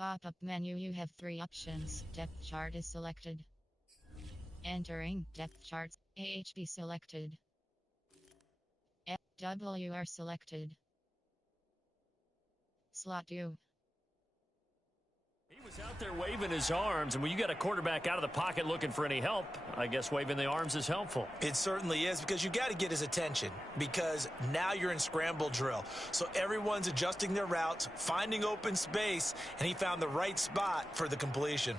pop-up menu you have three options. Depth chart is selected. Entering depth charts. AHB selected. FWR selected. Slot 2. He was out there waving his arms, and when you got a quarterback out of the pocket looking for any help, I guess waving the arms is helpful. It certainly is, because you got to get his attention, because now you're in scramble drill. So everyone's adjusting their routes, finding open space, and he found the right spot for the completion.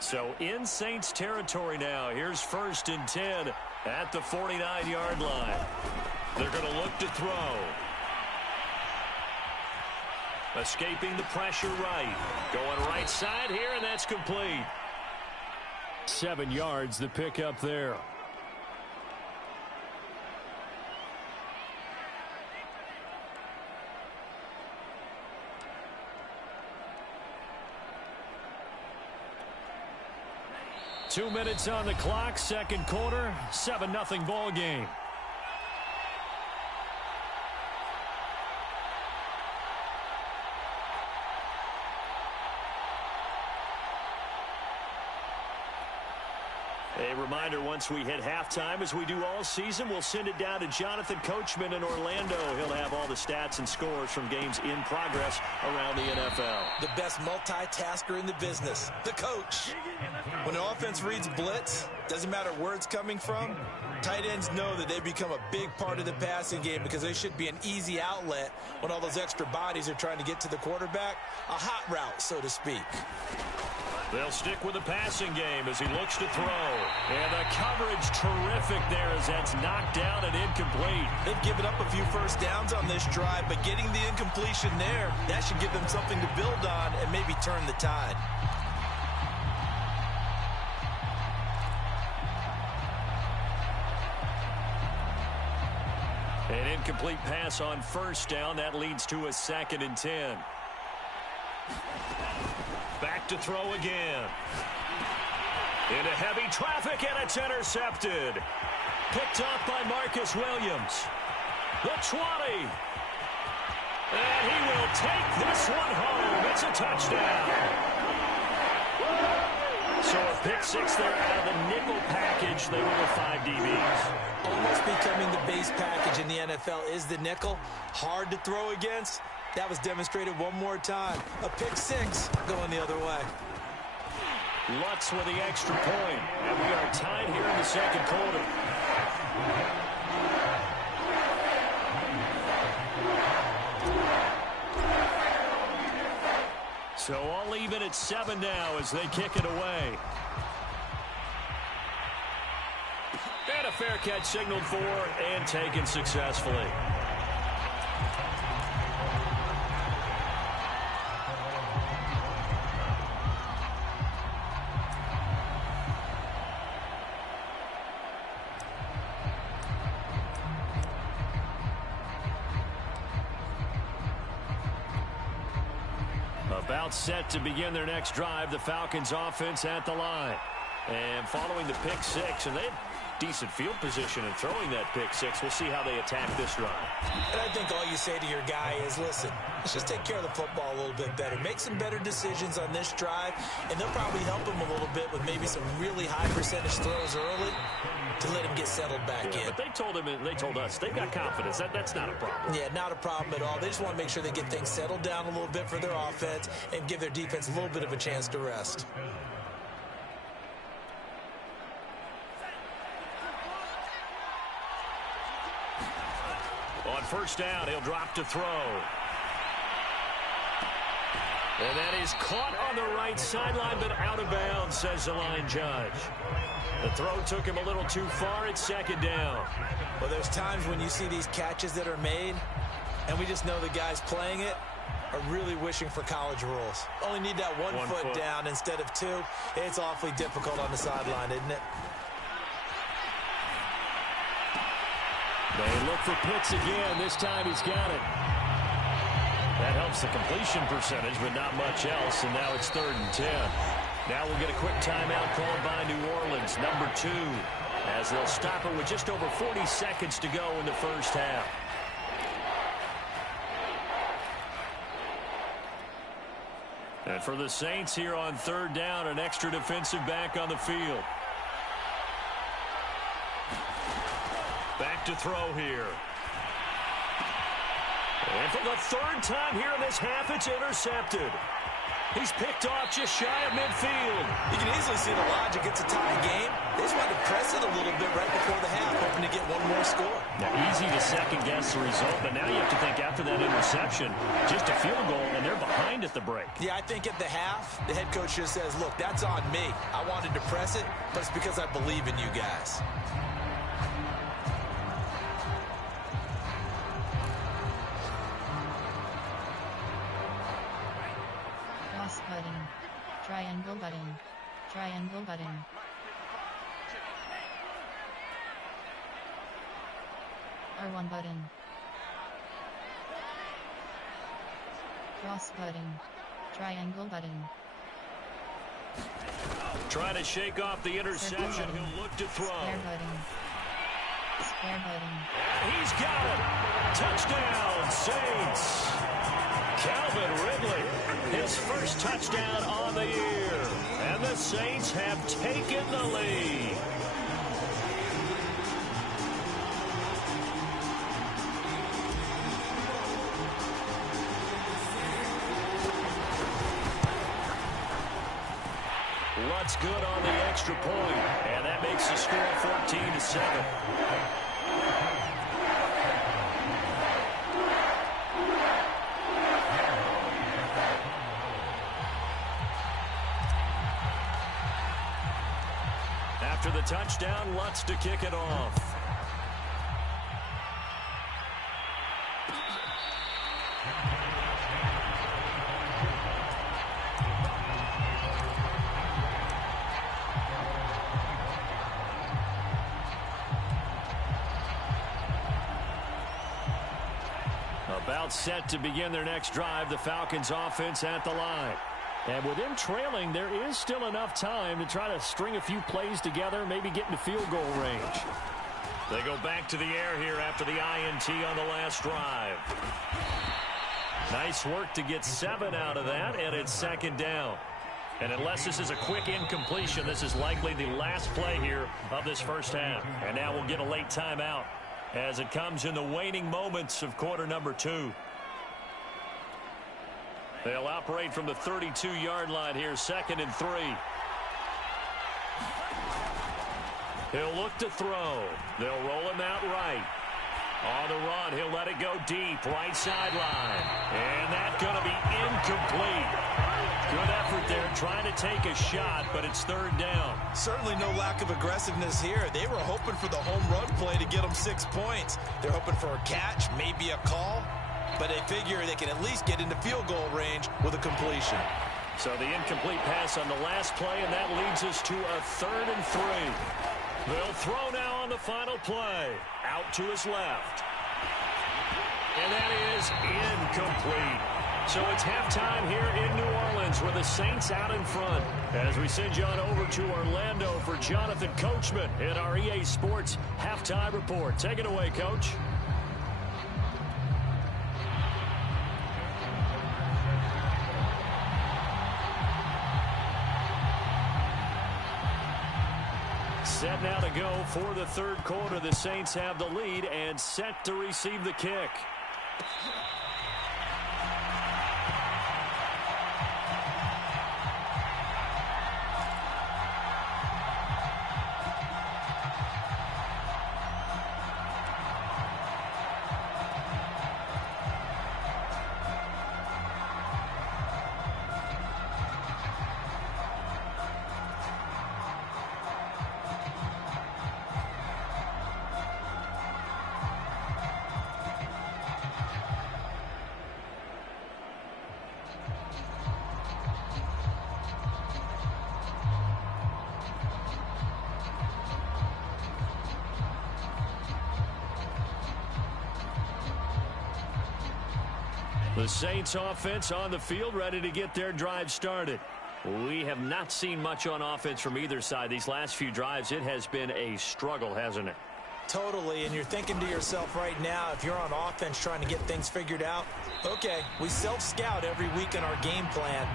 So in Saints territory now. Here's 1st and 10 at the 49-yard line. They're going to look to throw. Escaping the pressure right. Going right side here, and that's complete. 7 yards, the pickup there. Two minutes on the clock, second quarter, 7-0 ball game. A reminder, once we hit halftime, as we do all season, we'll send it down to Jonathan Coachman in Orlando. He'll have all the stats and scores from games in progress around the NFL. The best multitasker in the business, the coach. When an offense reads blitz, doesn't matter where it's coming from, tight ends know that they become a big part of the passing game because they should be an easy outlet when all those extra bodies are trying to get to the quarterback. A hot route, so to speak. They'll stick with the passing game as he looks to throw. And the coverage terrific there as that's knocked down and incomplete. They've given up a few first downs on this drive, but getting the incompletion there, that should give them something to build on and maybe turn the tide. An incomplete pass on first down. That leads to a 2nd and 10. Back to throw again. Into heavy traffic, and it's intercepted. Picked off by Marcus Williams. The 20. And he will take this one home. It's a touchdown. So a pick 6 there out of the nickel package. They were with 5 DBs. Almost becoming the base package in the NFL is the nickel. Hard to throw against. That was demonstrated one more time. A pick 6 going the other way. Lutz with the extra point. And we are tied here in the second quarter. So all even at 7 now as they kick it away. And a fair catch signaled for and taken successfully. About set to begin their next drive, the Falcons offense at the line. And following the pick 6, and they have decent field position in throwing that pick 6. We'll see how they attack this drive. And I think all you say to your guy is, listen, let's just take care of the football a little bit better. Make some better decisions on this drive, and they'll probably help him a little bit with maybe some really high percentage throws early to let him get settled back in. But they told him, and they told us, they've got confidence. That's not a problem. Yeah, not a problem at all. They just want to make sure they get things settled down a little bit for their offense and give their defense a little bit of a chance to rest. On first down, he'll drop to throw. And that is caught on the right sideline, but out of bounds, says the line judge. The throw took him a little too far. It's 2nd down. Well, there's times when you see these catches that are made, and we just know the guys playing it are really wishing for college rules. Only need that one foot down instead of 2. It's awfully difficult on the sideline, isn't it? They look for Pitts again. This time he's got it. That helps the completion percentage, but not much else. And now it's 3rd and 10. Now we'll get a quick timeout called by New Orleans, number 2, as they'll stop it with just over 40 seconds to go in the first half. And for the Saints here on third down, an extra defensive back on the field. Back to throw here. And for the third time here in this half, it's intercepted. He's picked off just shy of midfield. You can easily see the logic. It's a tie game. They just wanted to press it a little bit right before the half, hoping to get one more score. Now, easy to second-guess the result, but now you have to think after that interception, just a field goal, and they're behind at the break. Yeah, I think at the half, the head coach just says, look, that's on me. I wanted to press it, but it's because I believe in you guys. Cross button. Triangle button. Triangle button. R1 button. Cross button. Triangle button. Trying to shake off the interception. He'll look to throw. Square button. Square button. And he's got it. Touchdown, Saints. Calvin Ridley, his first touchdown on the year. And the Saints have taken the lead. Lutt's good on the extra point, and that makes the score 14-7. After the touchdown, Lutz to kick it off. About set to begin their next drive, the Falcons offense at the line. And with them trailing, there is still enough time to try to string a few plays together, maybe get into field goal range. They go back to the air here after the INT on the last drive. Nice work to get 7 out of that, and it's second down. And unless this is a quick incompletion, this is likely the last play here of this first half. And now we'll get a late timeout as it comes in the waning moments of quarter number 2. They'll operate from the 32-yard line here, 2nd and 3. He'll look to throw. They'll roll him out right. On the run, he'll let it go deep, right sideline. And that's going to be incomplete. Good effort there, trying to take a shot, but it's third down. Certainly no lack of aggressiveness here. They were hoping for the home run play to get them 6 points. They're hoping for a catch, maybe a call, but they figure they can at least get into field goal range with a completion. So the incomplete pass on the last play, and that leads us to a 3rd and 3. They'll throw now on the final play. Out to his left. And that is incomplete. So it's halftime here in New Orleans with the Saints out in front. As we send you on over to Orlando for Jonathan Coachman in our EA Sports Halftime Report. Take it away, Coach. Set now to go for the third quarter. The Saints have the lead and set to receive the kick. The Saints offense on the field, ready to get their drive started. We have not seen much on offense from either side. These last few drives, it has been a struggle, hasn't it? Totally, and you're thinking to yourself right now, if you're on offense trying to get things figured out, okay, we self-scout every week in our game plan.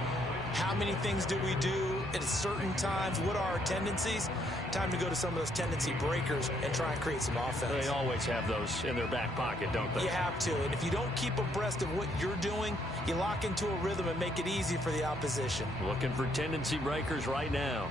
How many things do we do at certain times? What are our tendencies? Time to go to some of those tendency breakers and try and create some offense. They always have those in their back pocket, don't they? You have to, and if you don't keep abreast of what you're doing, you lock into a rhythm and make it easy for the opposition. Looking for tendency breakers right now.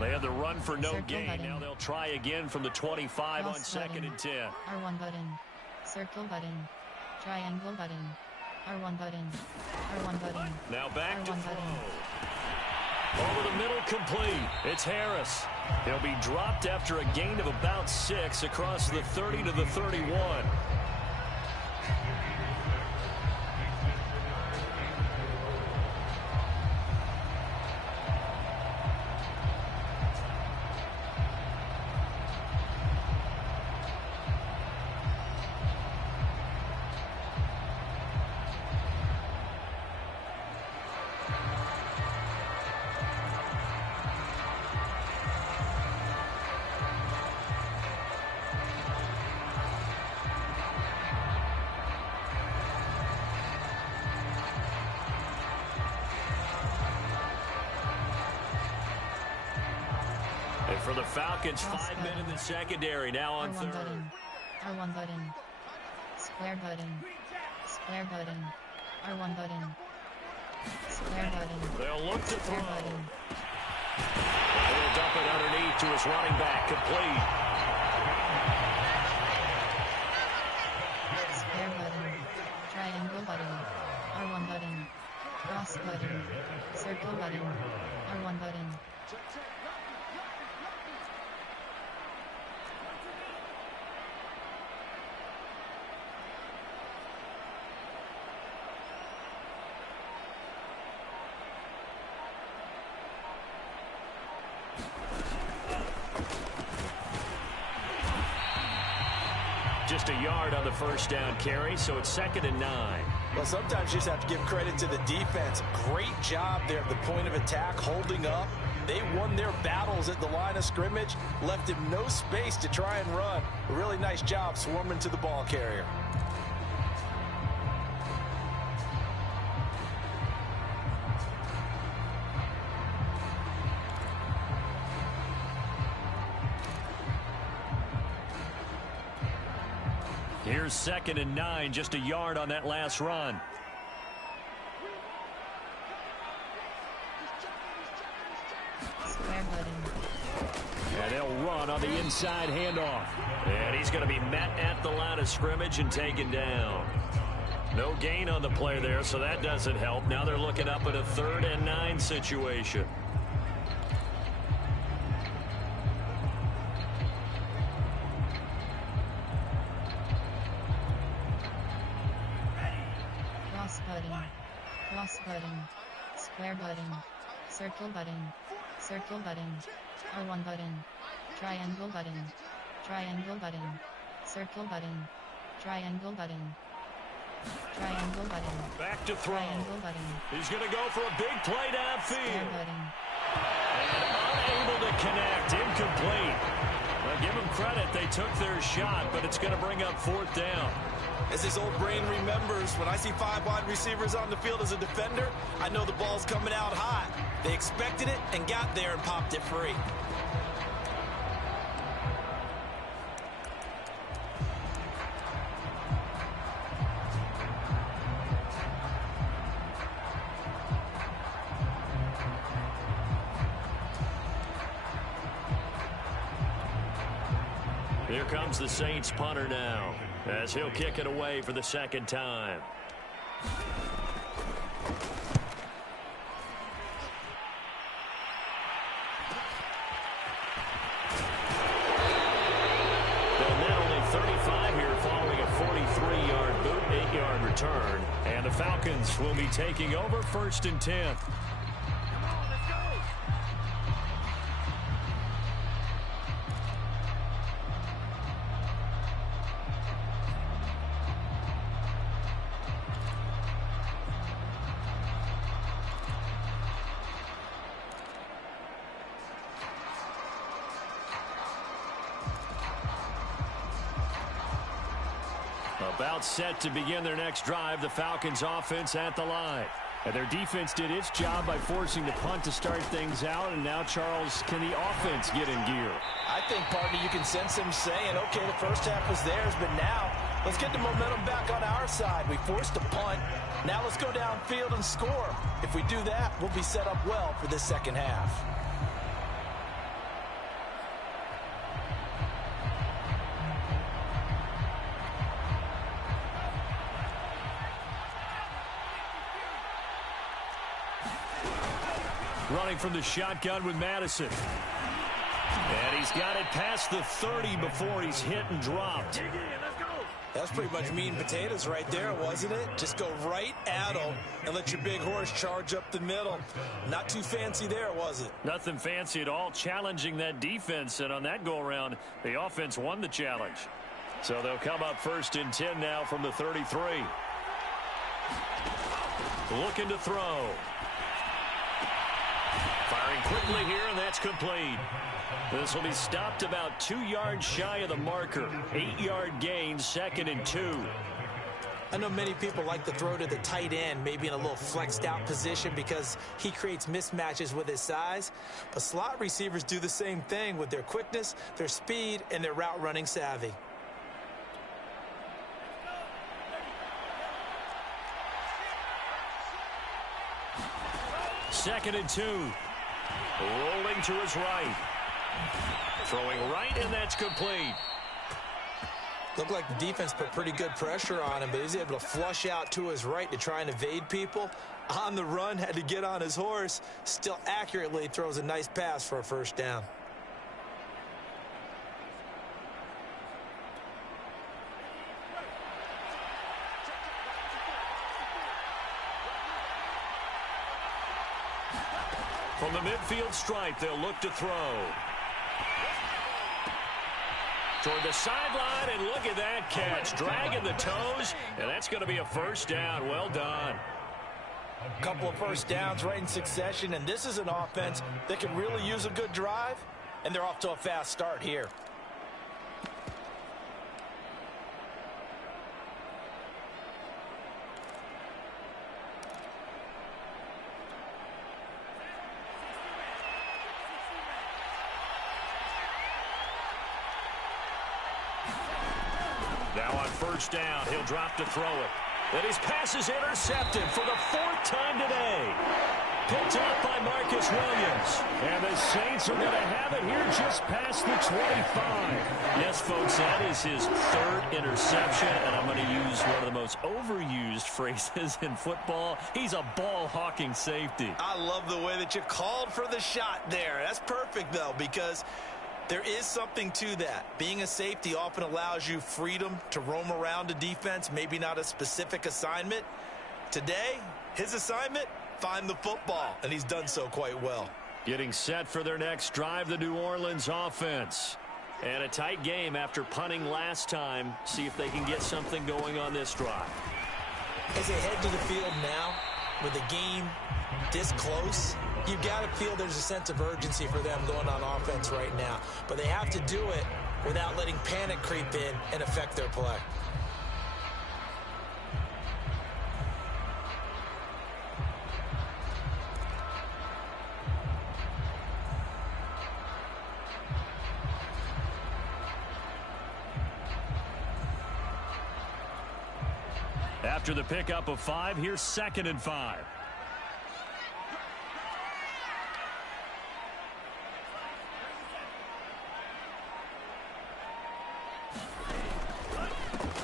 They had the run for no gain. Now they'll try again from the 25 on second and 10. R1 button. Circle button. Triangle button. R1 button. R1 button. Now back to R1 throw. button. Over the middle, complete. It's Harris. He'll be dropped after a gain of about 6 across the 30 to the 31. And for the Falcons, 5 men in the secondary, now on R1 third. button. R1 button. Square button. Square button. R1 button. Square button. They'll look to throw. Square button. He'll dump it underneath to his running back, complete. Square button. Triangle button. R1 button. Cross button. Circle button. R1 button. Just a yard on the first down carry, so it's 2nd and 9. Well, sometimes you just have to give credit to the defense. Great job there at the point of attack, holding up. They won their battles at the line of scrimmage, left him no space to try and run. A really nice job swarming to the ball carrier. Here's 2nd and 9, just a yard on that last run. Square button. And they'll run on the inside handoff. And he's going to be met at the line of scrimmage and taken down. No gain on the play there, so that doesn't help. Now they're looking up at a 3rd and 9 situation. Cross button. Cross button. Square button. Circle button. Circle button. R1 button. Triangle button. Triangle button. Circle button. Triangle button. Triangle button. Back to throw. Triangle button. He's going to go for a big play Square downfield. button. And unable to connect. Incomplete. Well, give them credit. They took their shot, but it's going to bring up 4th down. As his old brain remembers, when I see 5 wide receivers on the field as a defender, I know the ball's coming out hot. They expected it and got there and popped it free. Here comes the Saints punter now, as he'll kick it away for the 2nd time. And then only 35 here following a 43-yard boot, 8-yard return. And the taking over 1st and 10. About set to begin their next drive, the Falcons offense at the line. And their defense did its job by forcing the punt to start things out. And now, Charles, can the offense get in gear? I think, partner, you can sense them saying, okay, the first half was theirs, but now let's get the momentum back on our side. We forced a punt. Now let's go downfield and score. If we do that, we'll be set up well for this second half. Running from the shotgun with Madison. And he's got it past the 30 before he's hit and dropped. That's pretty much meat and potatoes right there, wasn't it? Just go right at him and let your big horse charge up the middle. Not too fancy there, was it? Nothing fancy at all, challenging that defense. And on that go-around, the offense won the challenge. So they'll come up 1st and 10 now from the 33. Looking to throw. Firing quickly here, and that's complete. This will be stopped about 2 yards shy of the marker. 8-yard gain, 2nd and 2. I know many people like to throw to the tight end, maybe in a little flexed out position because he creates mismatches with his size. But slot receivers do the same thing with their quickness, their speed, and their route running savvy. Second and 2. Rolling to his right. Throwing right, and that's complete. Looked like the defense put pretty good pressure on him, but he was able to flush out to his right to try and evade people. On the run, had to get on his horse. Still accurately throws a nice pass for a first down. From the midfield stripe, they'll look to throw. Toward the sideline, and look at that catch. Dragging the toes, and that's going to be a first down. Well done. A couple of first downs right in succession, and this is an offense that can really use a good drive, and they're off to a fast start here. Now on first down, he'll drop to throw it. And his pass is intercepted for the 4th time today. Picked up by Marcus Williams. And the Saints are going to have it here just past the 25. Yes, folks, that is his 3rd interception. And I'm going to use one of the most overused phrases in football. He's a ball-hawking safety. I love the way that you called for the shot there. That's perfect, though, because there is something to that. Being a safety often allows you freedom to roam around a defense, maybe not a specific assignment. Today, his assignment, find the football, and he's done so quite well. Getting set for their next drive, the New Orleans offense. And a tight game after punting last time. See if they can get something going on this drive. As they head to the field now, with the game this close, you've got to feel there's a sense of urgency for them going on offense right now. But they have to do it without letting panic creep in and affect their play. After the pickup of 5, here's 2nd and 5.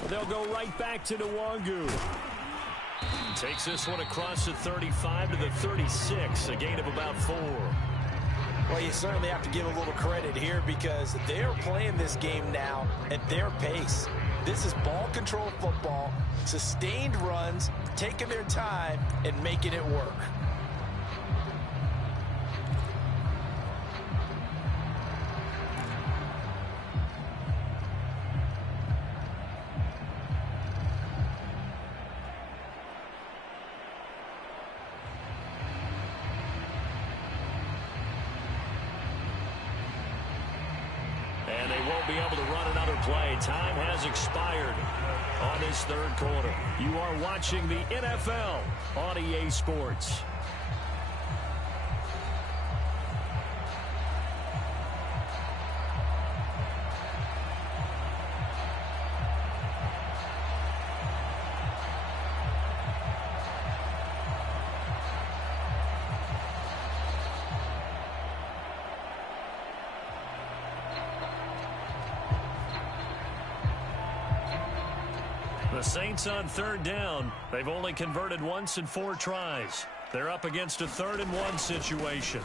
They'll go right back to Nwangu. Takes this one across the 35 to the 36, a gain of about 4. Well, you certainly have to give a little credit here because they're playing this game now at their pace. This is ball control football, sustained runs, taking their time, and making it work. And they won't be able to run another play. Time has expired on this third quarter. You are watching the NFL on EA Sports. The Saints on third down. They've only converted once in 4 tries. They're up against a 3rd-and-1 situation.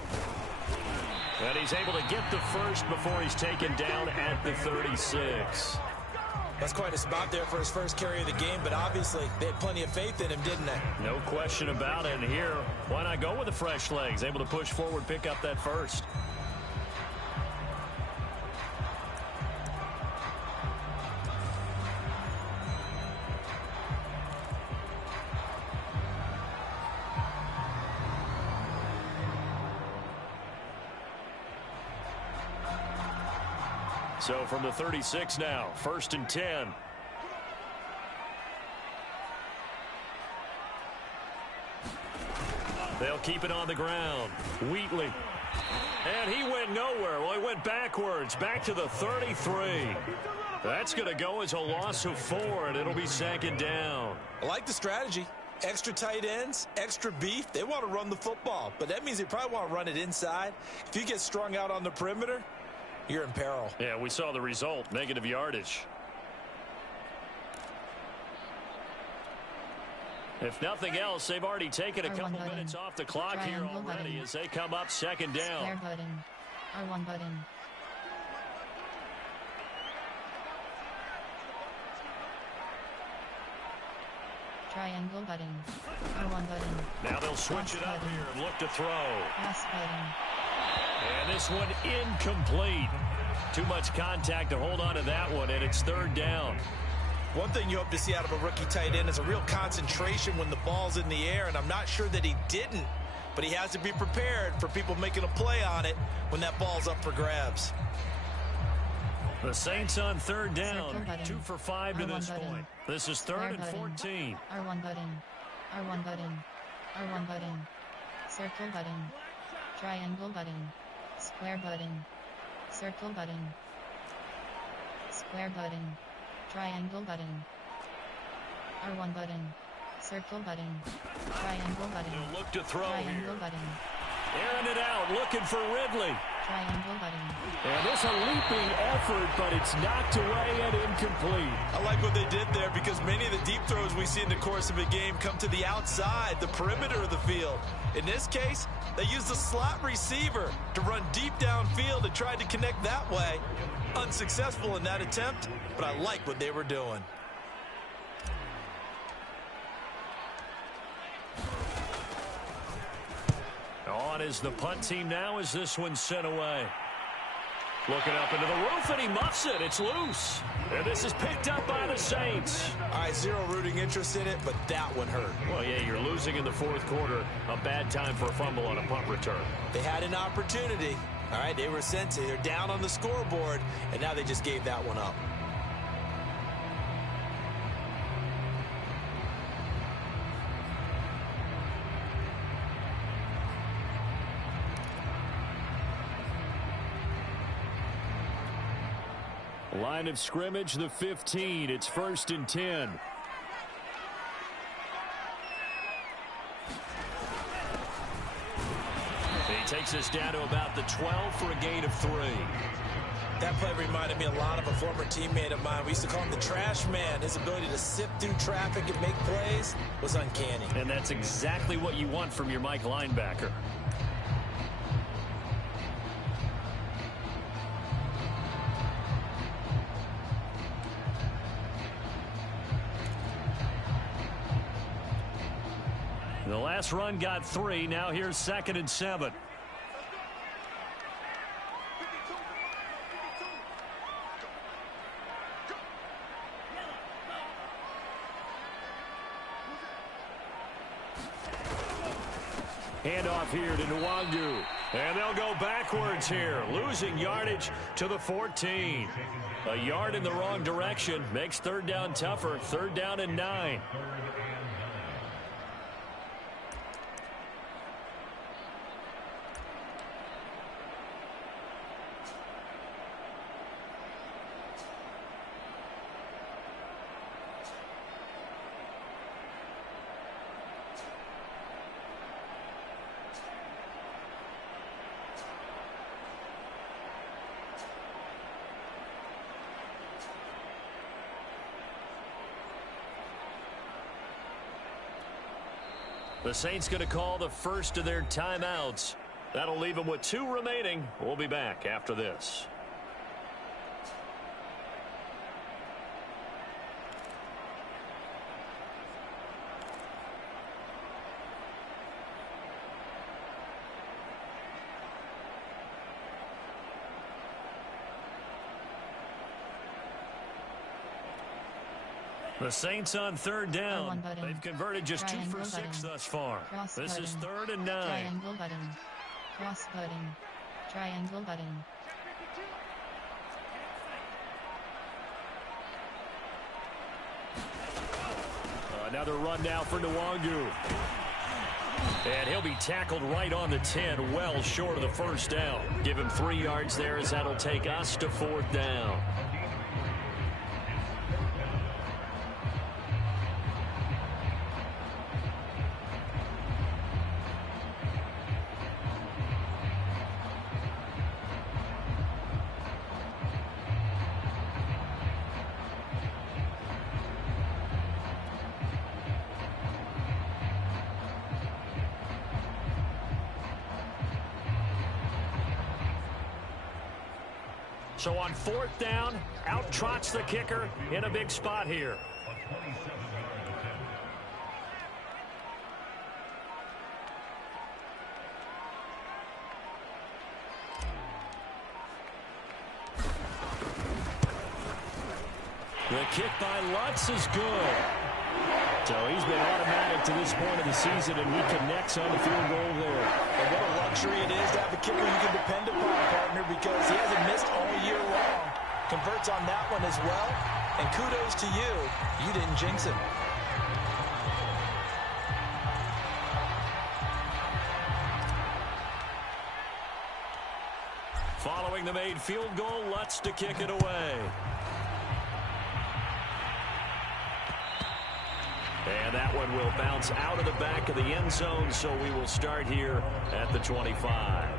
And he's able to get the first before he's taken down at the 36. That's quite a spot there for his first carry of the game, but obviously they had plenty of faith in him, didn't they? No question about it. And here, why not go with the fresh legs? Able to push forward, pick up that first. So from the 36 now, 1st and 10. They'll keep it on the ground. Wheatley. And he went nowhere. Well, he went backwards, back to the 33. That's going to go as a loss of 4, and it'll be 2nd down. I like the strategy. Extra tight ends, extra beef. They want to run the football, but that means they probably want to run it inside. If you get strung out on the perimeter, you're in peril. Yeah, we saw the result, negative yardage. If nothing else, they've already taken a couple minutes off the clock here already as they come up 2nd down. Square button. R1 button. Triangle button. R1 button. Now they'll switch it up here and look to throw. Pass button. And this one incomplete. Too much contact to hold on to that one, and it's 3rd down. One thing you hope to see out of a rookie tight end is a real concentration when the ball's in the air, and I'm not sure that he didn't, but he has to be prepared for people making a play on it when that ball's up for grabs. The Saints on 3rd down, 2 for 5 to this point. This is 3rd and 14. R1 button. R1 button. R1 button. Circle button. Triangle button. Square button. Circle button. Square button. Triangle button. R1 button. Circle button. Triangle button. They'll look to throw Triangle here. button. Airing it out, looking for Ridley. Triangle button. And it's a leaping effort, but it's knocked away and incomplete. I like what they did there because many of the deep throws we see in the course of a game come to the outside, the perimeter of the field. In this case, they used the slot receiver to run deep downfield and tried to connect that way. Unsuccessful in that attempt, but I like what they were doing. On is the punt team now as this one's sent away. Looking up into the roof, and he muffs it. It's loose. And this is picked up by the Saints. All right, zero rooting interest in it, but that one hurt. Well, yeah, you're losing in the 4th quarter. A bad time for a fumble on a punt return. They had an opportunity. All right, they were sent to. They're down on the scoreboard, and now they just gave that one up. Line of scrimmage, the 15. It's 1st and 10. He takes us down to about the 12 for a gain of 3. That play reminded me a lot of a former teammate of mine. We used to call him the trash man. His ability to sift through traffic and make plays was uncanny. And that's exactly what you want from your Mike linebacker. last run got 3. Now here's 2nd and 7. Handoff here to Nwangu. And they'll go backwards here, losing yardage to the 14. A yard in the wrong direction makes 3rd down tougher. 3rd down and 9. The Saints going to call the first of their timeouts. That'll leave them with 2 remaining. We'll be back after this. The Saints on 3rd down. They've converted just 2 for 6 thus far. This is 3rd and 9. Triangle button. Cross button. Triangle button. Another run now for Nwangu. And he'll be tackled right on the 10, well short of the 1st down. Give him 3 yards there as that'll take us to 4th down. So on 4th down, out trots the kicker in a big spot here. The kick by Lutz is good. So he's been automatic to this point of the season, and he connects on the field goal there. And what a luxury it is to have a kicker you can depend upon, partner, because he hasn't missed all year long. Converts on that one as well, and kudos to you. You didn't jinx him. Following the made field goal, Lutz to kick it away. And that one will bounce out of the back of the end zone, so we will start here at the 25.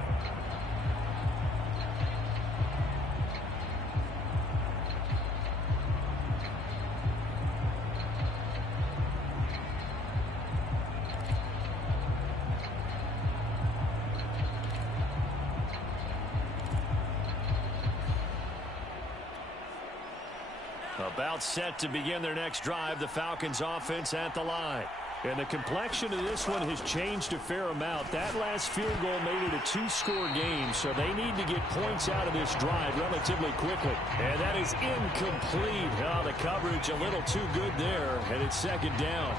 About set to begin their next drive, the Falcons offense at the line. And the complexion of this one has changed a fair amount. That last field goal made it a 2-score game, so they need to get points out of this drive relatively quickly. And that is incomplete. Oh, the coverage a little too good there, and it's 2nd down.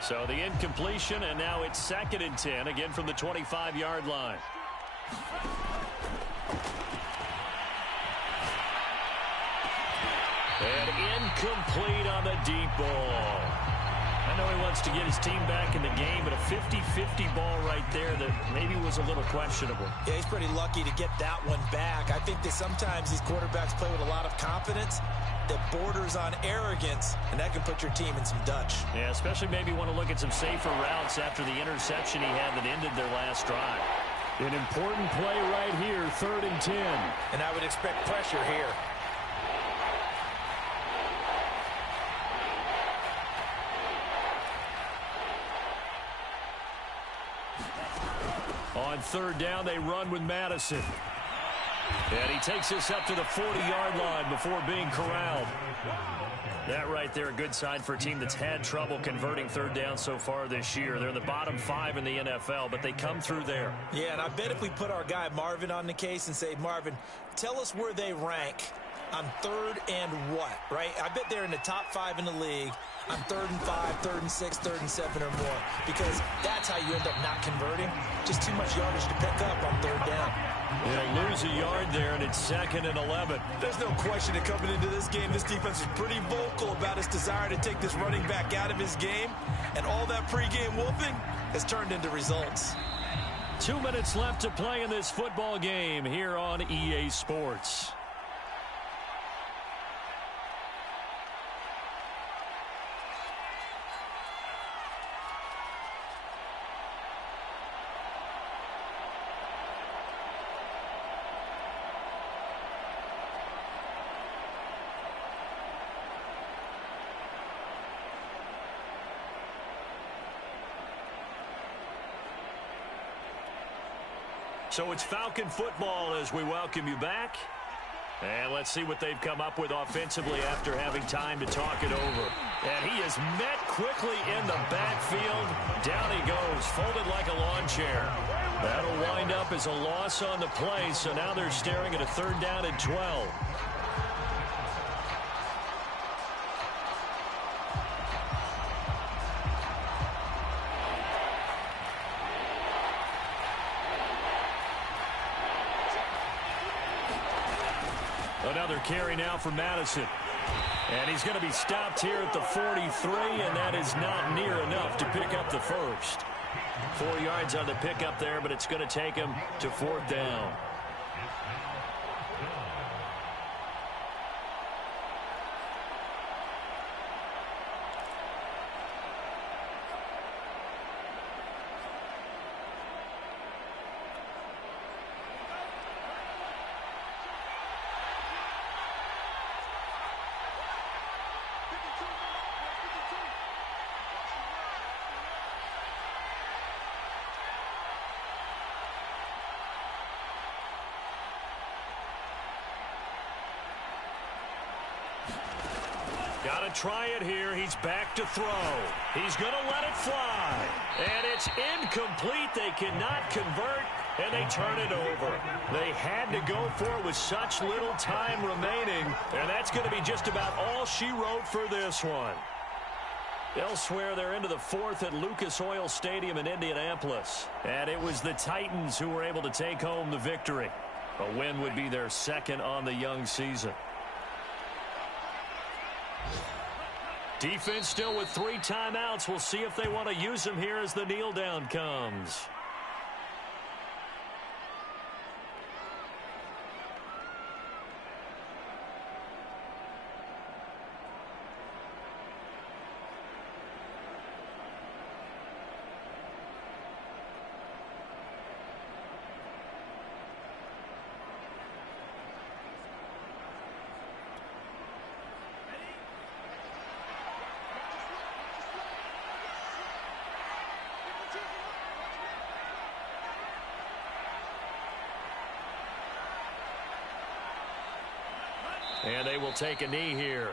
So the incompletion, and now it's 2nd and 10, again from the 25-yard line. And incomplete on the deep ball. I know he wants to get his team back in the game, but a 50-50 ball right there that maybe was a little questionable. Yeah, he's pretty lucky to get that one back. I think that sometimes these quarterbacks play with a lot of confidence that borders on arrogance, and that can put your team in some Dutch. Yeah, especially maybe want to look at some safer routes after the interception he had that ended their last drive. An important play right here, 3rd and 10. And I would expect pressure here. On 3rd down, they run with Madison. And he takes this up to the 40-yard line before being corralled. That right there, a good sign for a team that's had trouble converting third down so far this year. They're in the bottom 5 in the NFL, but they come through there. Yeah, and I bet if we put our guy Marvin on the case and say, Marvin, tell us where they rank on third and what, right? I bet they're in the top 5 in the league on 3rd and 5, 3rd and 6, 3rd and 7 or more, because that's how you end up not converting. Just too much yardage to pick up on third down. They'll lose a yard there, and it's 2nd and 11. There's no question that coming into this game, this defense is pretty vocal about its desire to take this running back out of his game, and all that pregame wolfing has turned into results. 2 minutes left to play in this football game here on EA Sports. So it's Falcon football as we welcome you back. And let's see what they've come up with offensively after having time to talk it over. And he is met quickly in the backfield. Down he goes, folded like a lawn chair. That'll wind up as a loss on the play, so now they're staring at a 3rd down and 12. Another carry now for Madison. And he's going to be stopped here at the 43, and that is not near enough to pick up the first. 4 yards on the pickup there, but it's going to take him to 4th down. Got to try it here. He's back to throw. He's going to let it fly. And it's incomplete. They cannot convert, and they turn it over. They had to go for it with such little time remaining, and that's going to be just about all she wrote for this one. Elsewhere, they're into the 4th at Lucas Oil Stadium in Indianapolis. And it was the Titans who were able to take home the victory. A win would be their 2nd on the young season. Defense still with 3 timeouts. We'll see if they want to use them here as the kneel down comes. And they will take a knee here.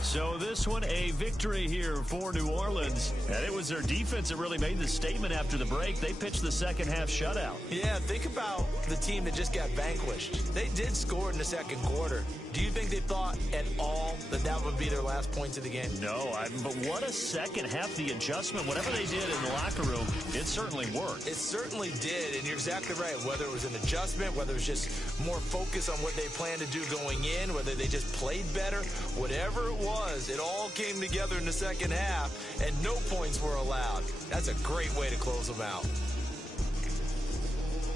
So this one, a victory here for New Orleans. And it was their defense that really made the statement after the break. They pitched the second half shutout. Yeah, think about the team that just got vanquished. They did score in the 2nd quarter. Do you think they thought at all that that would be their last points of the game? No, but what a second half. The adjustment, whatever they did in the locker room, it certainly worked. It certainly did, and you're exactly right. Whether it was an adjustment, whether it was just more focus on what they planned to do going in, whether they just played better, whatever it was, it all came together in the second half, and no points were allowed. That's a great way to close them out.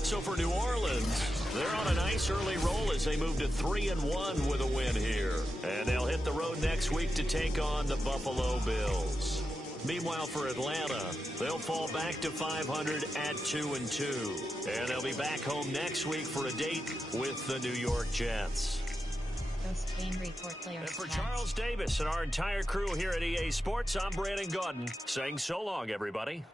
So for New Orleans, they're on a nice early roll as they move to 3-1 with a win here. And they'll hit the road next week to take on the Buffalo Bills. Meanwhile, for Atlanta, they'll fall back to 500 at 2-2. And they'll be back home next week for a date with the New York Jets. Post-game report players. And for Charles Davis and our entire crew here at EA Sports, I'm Brandon Gaudin saying so long, everybody.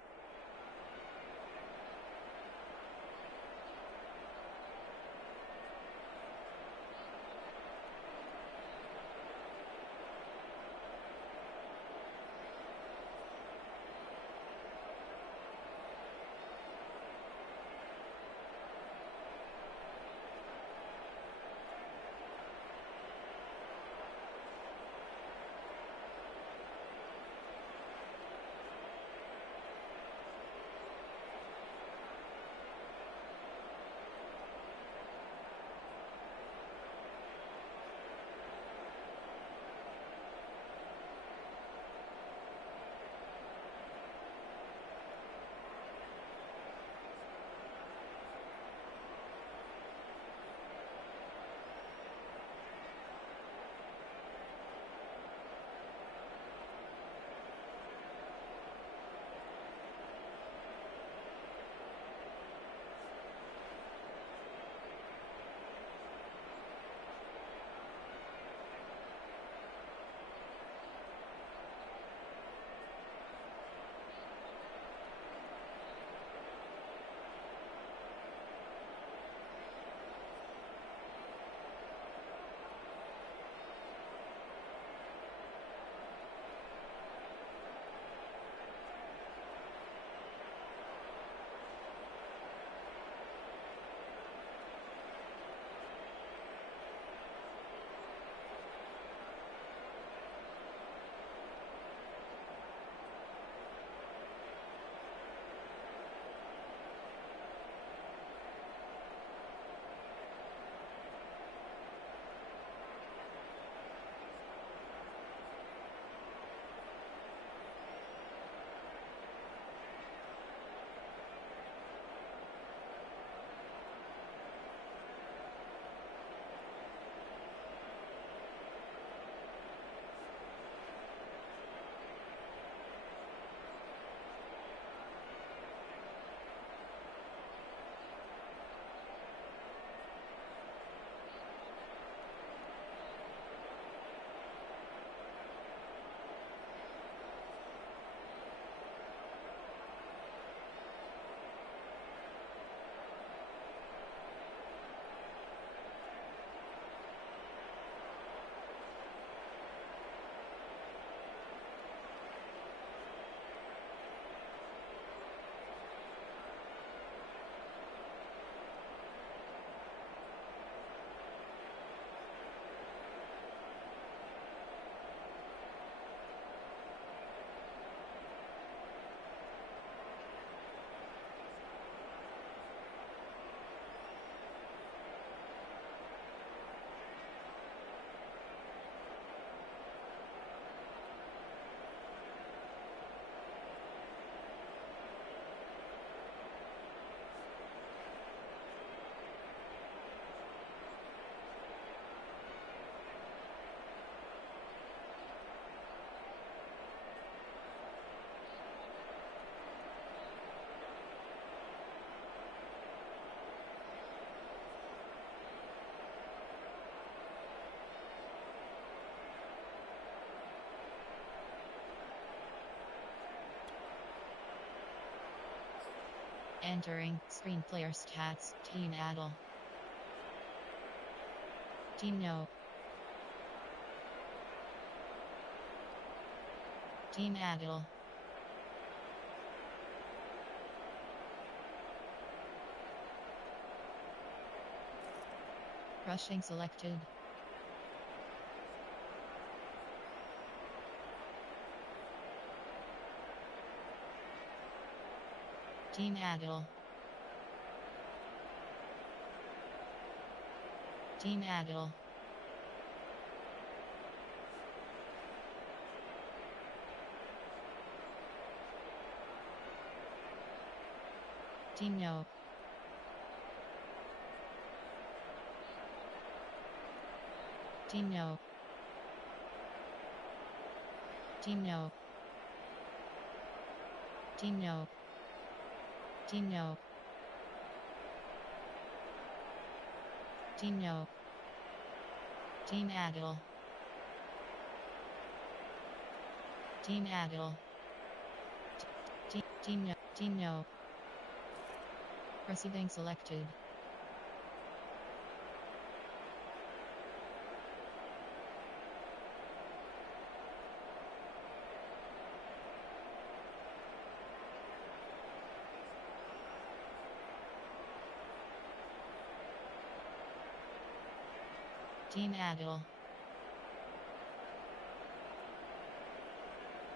Entering screen player stats. Team Adel. Team No. Team Adel. Rushing selected. Team Adel. Team Adel. Team No. Team No. Team No. Team No. Team No. Team No. Team Adel. Team Adel. Team No. Team No. Receiving selected. Team Adel.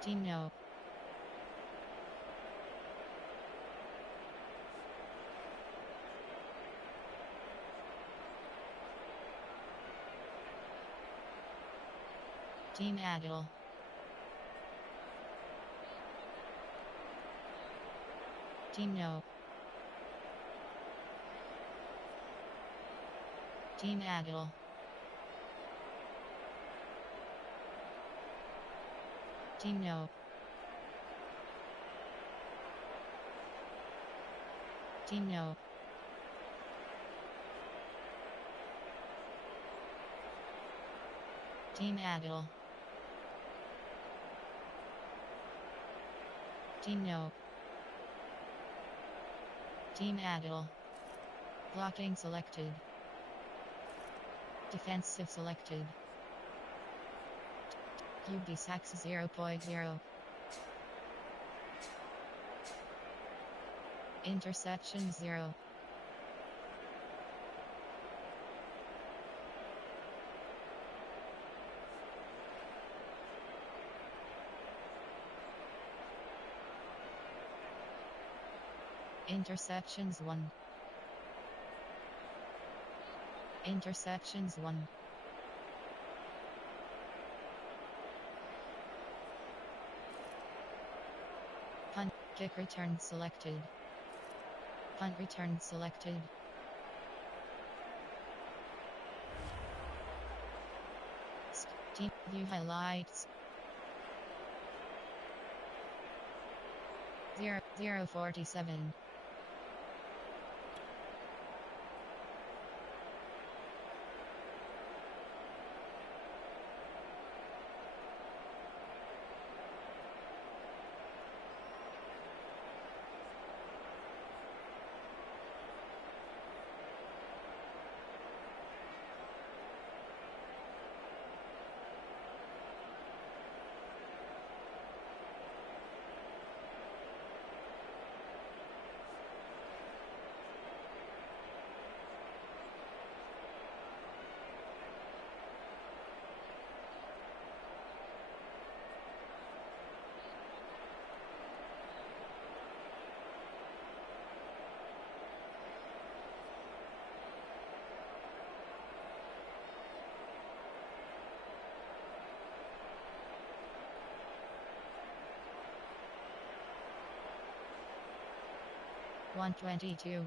Team No. Team Adel. Team No. Team Adel. Team No. Team No. Team Adel. Team No. Team Adel. Blocking selected. Defensive selected. QB sacks 0.0. Interception 0. Interceptions 1. Interceptions 1. Punt. Kick return selected. Punt return selected. Team view highlights. 0-0-47. $122.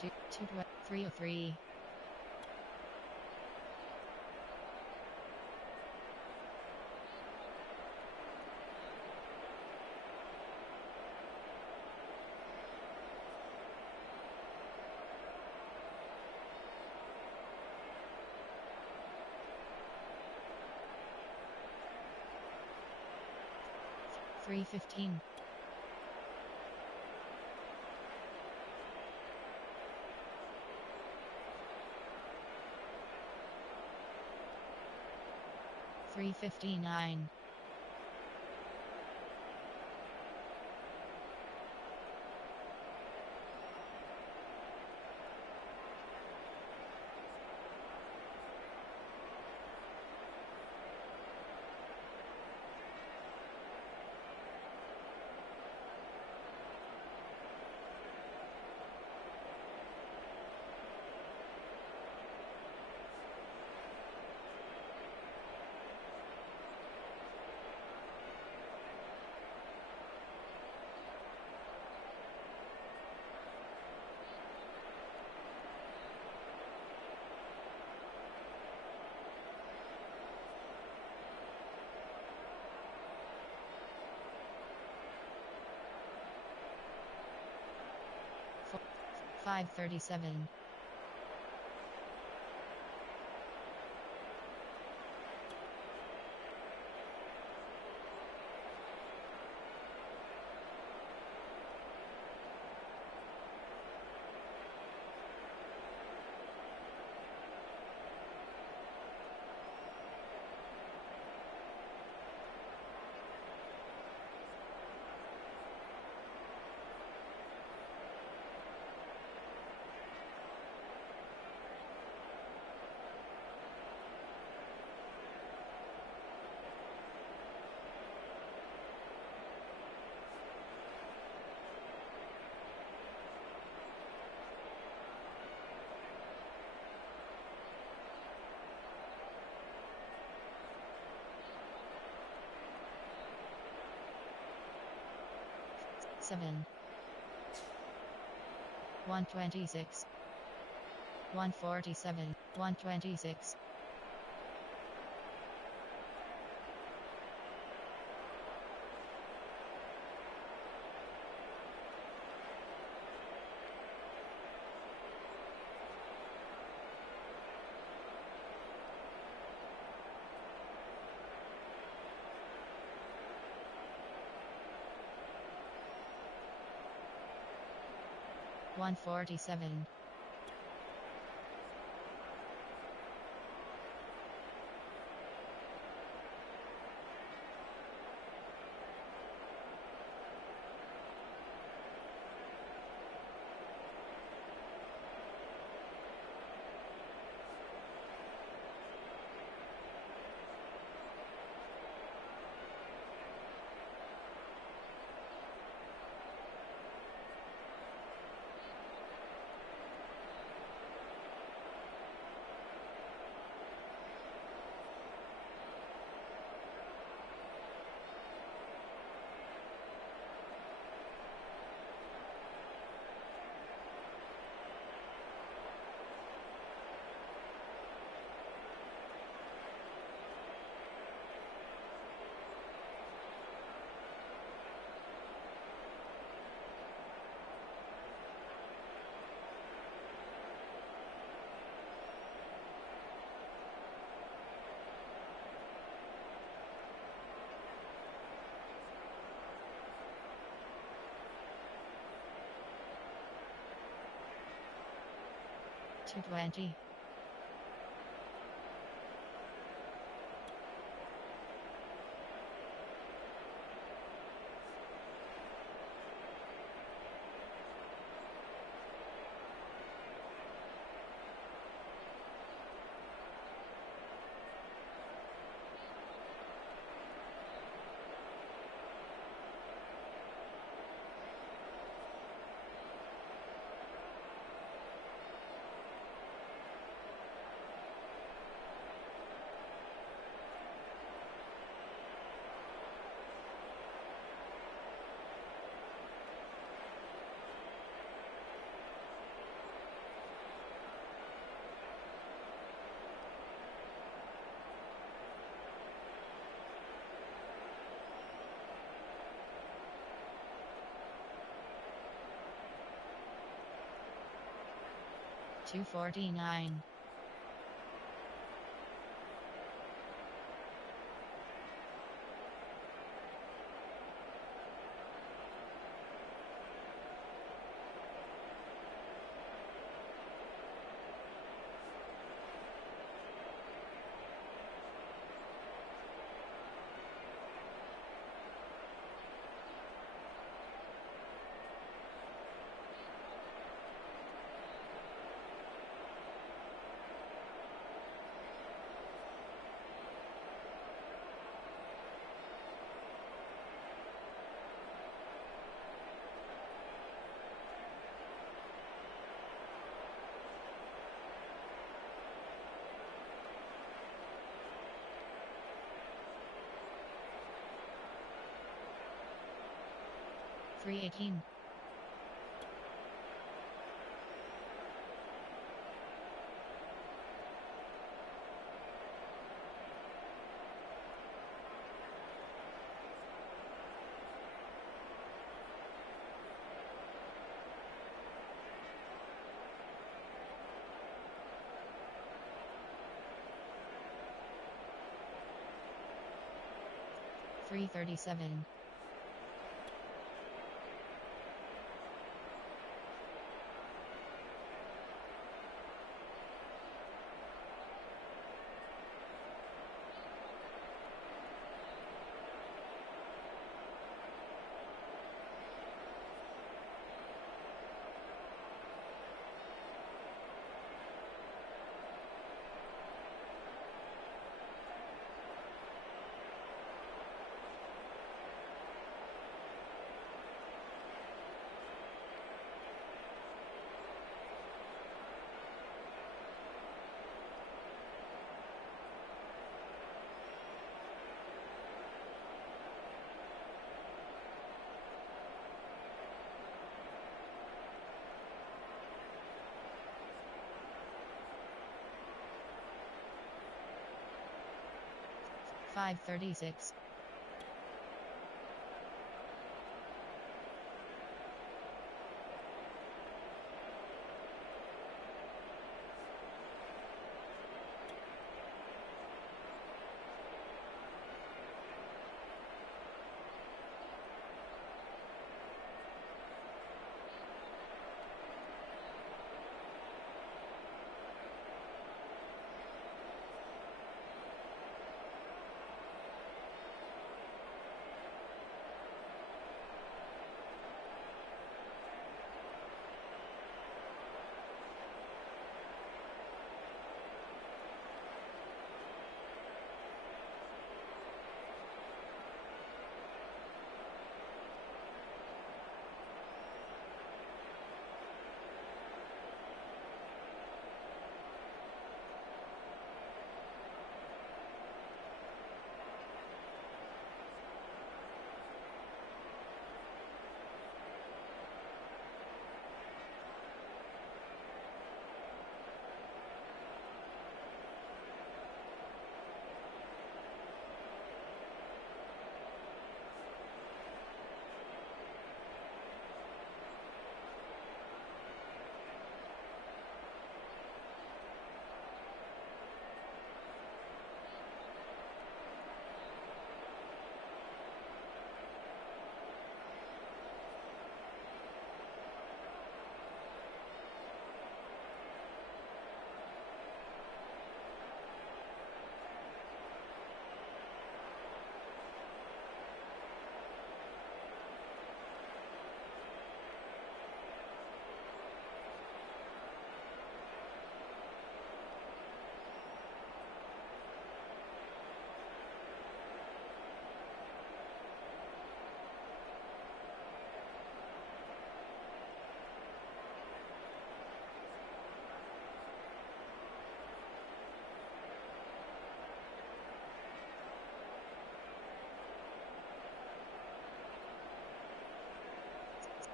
303. Three 15. 359. 537. 7. 126. 147. 126. 147. 220. 2 249. $3.18. $3.37. $5.36.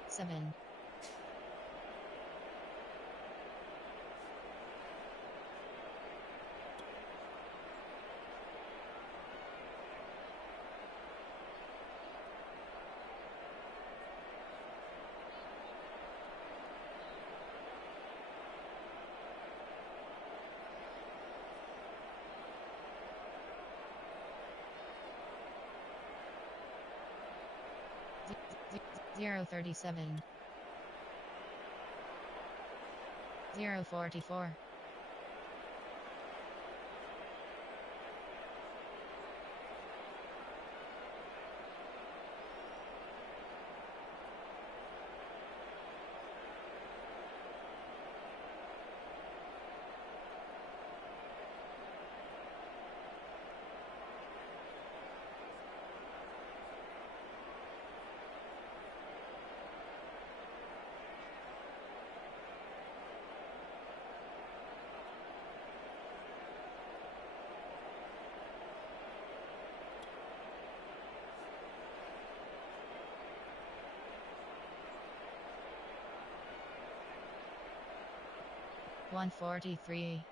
$7. 037. 044. 143.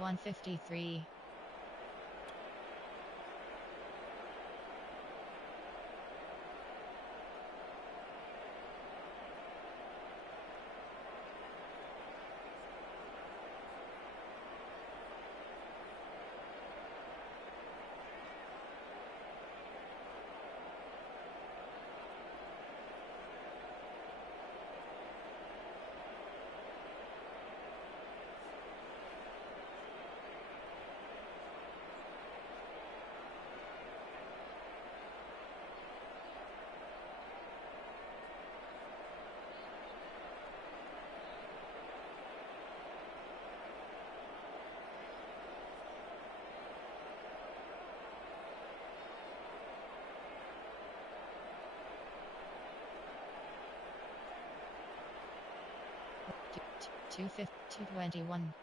153. 221.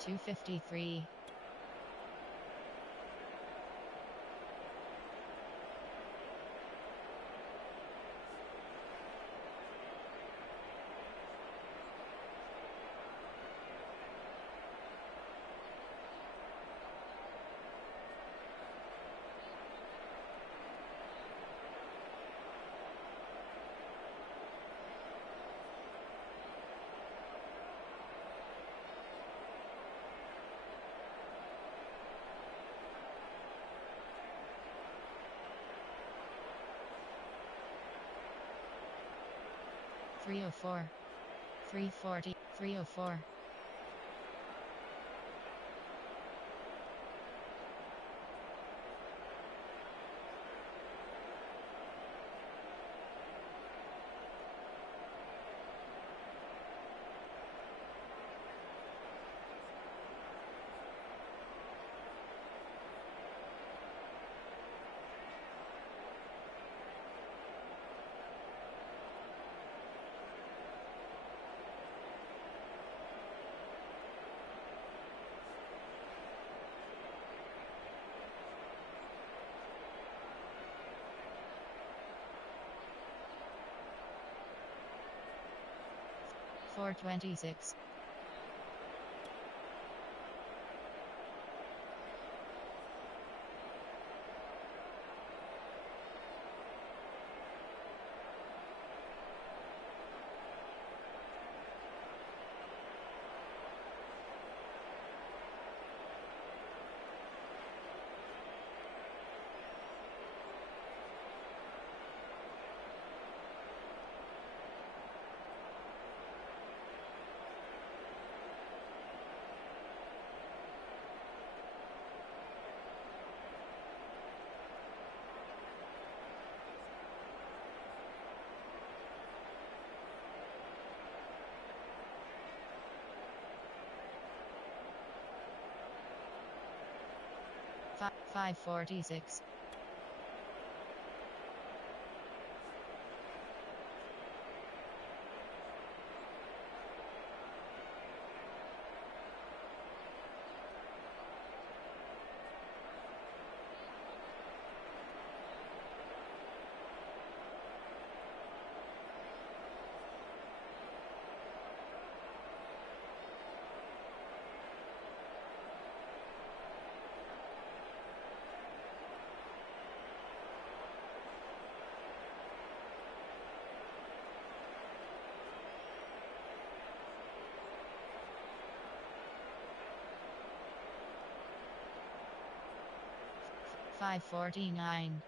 253. 304. 340. 304. 426. 546. 549.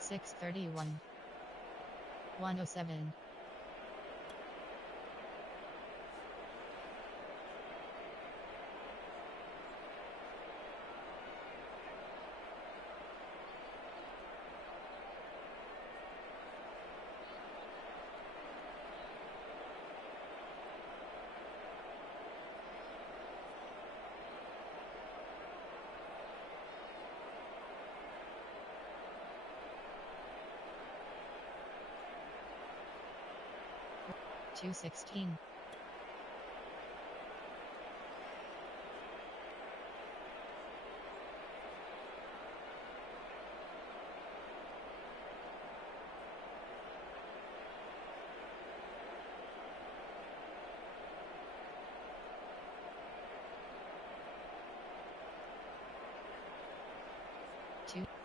631. 107. 216.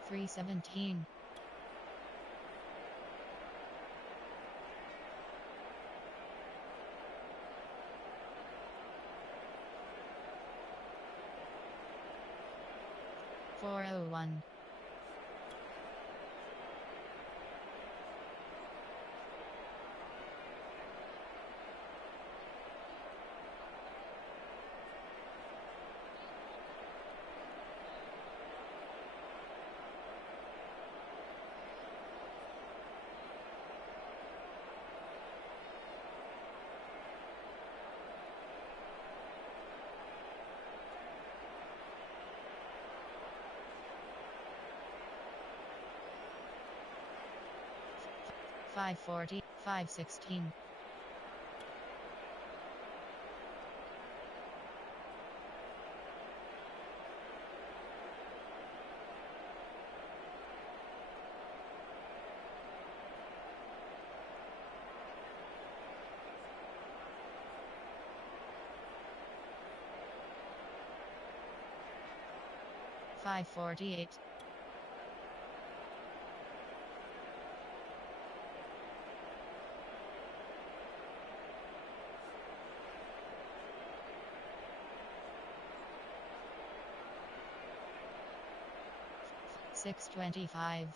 317. 401. 540. 516. 548. 625.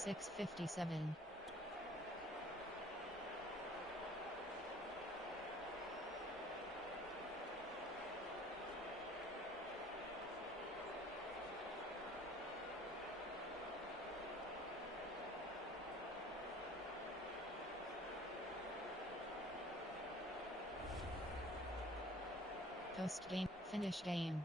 657. 'Post game, finish game.